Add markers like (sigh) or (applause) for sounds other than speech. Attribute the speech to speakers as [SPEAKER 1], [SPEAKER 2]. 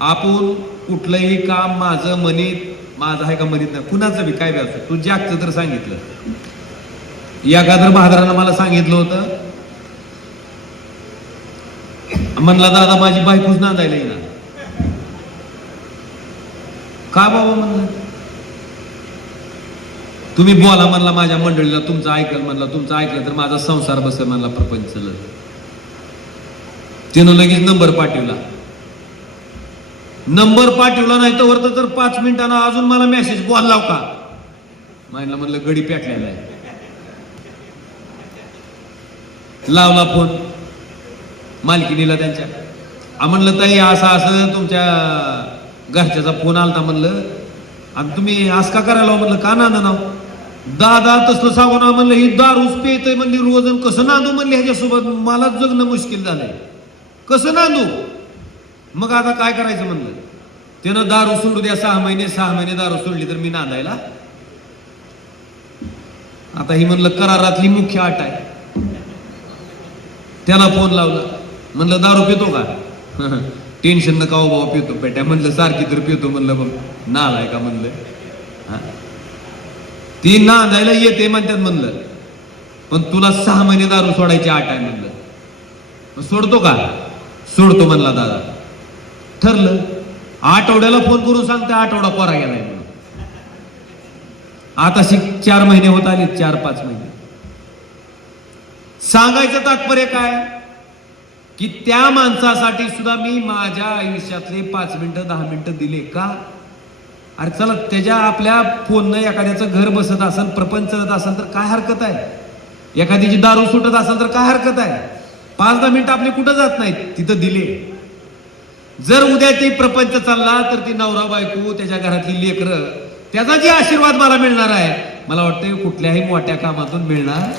[SPEAKER 1] आपण कुठलंही काम माझं मनीत माझं आहे का मनीत नाही कुणाचं बी काय बी तू जागचं तर सांगितलं. या गादर बहादरानं मला सांगितलं होतं. म्हणला दादा माझी बायकोच नांदायला येणार. का बाबा? म्हणलं. तुम्ही बोला म्हणला माझ्या मंडळीला तुमचं ऐकल म्हणला तुमचं ऐकलं तर माझा संसार बसेल म्हणला प्रपंच तिनं लगेच नंबर पाठवला. नंबर पाठवला नाही तर वरतं तर पाच मिनिटांना अजून मला मेसेज बोललाव का? माहिला म्हणलं गडी पेटलेला आहे. लावला फोन. मालकिनीला त्यांच्या. आ म्हणलं ताई असं असं तुमच्या घरच्याचा फोन आलता म्हणलं. आणि तुम्ही असं का करायला म्हणलं? का नांदा नाव? दादा तसलं सांगू ना म्हणलं ही दारूच पेतय म्हणली रोज कसं नांदू म्हणले ह्याच्यासोबत? मला जगणं मुश्किल झालंय. कसं नांदू? मग आता काय करायचं म्हणलं? त्यानं दारू सोडू द्या सहा महिने सहा महिने दारू सोडली तर मी नांदायला? आता ही म्हणलं करारातली मुख्य अट आहे. त्याला फोन लावला. म्हणलं दारू पितो का? (laughs) टेन्शन नका हो बाबा पितो. पेट्या म्हणलं सारखी तर पितो. म्हणलं बघ नाल आहे का म्हणलं? हा. ती नांदायला येते म्हणतात म्हणलं. पण तुला सहा महिने दारू सोडायची आट आहे म्हणलं. सोडतो का? सोडतो म्हणला दादा. ठरलं. आठवड्याला फोन करून सांगते आठवडा कोरा गेलाय म्हणून. आता शिक चार महिने होत आले चार पाच महिने. सांगायचं तात्पर्य काय? की त्या माणसासाठी सुद्धा मी माझ्या आयुष्यातले पाच मिनिटं दहा मिनिटं दिले का? अरे चला त्याच्या आपल्या फोननं एखाद्याचं घर बसत असेल प्रपंच चलत असेल तर काय हरकत आहे? एखाद्याची दारू सुटत असेल तर काय हरकत आहे? पाच दहा मिनिटं आपली कुठं जात नाहीत? तिथं दिले. जर उद्या ती प्रपंच चालला तर ती नवरा बायको त्याच्या घरातली लेकरं त्याचा जे आशीर्वाद मला मिळणार आहे मला वाटतं कुठल्याही मोठ्या कामातून मिळणार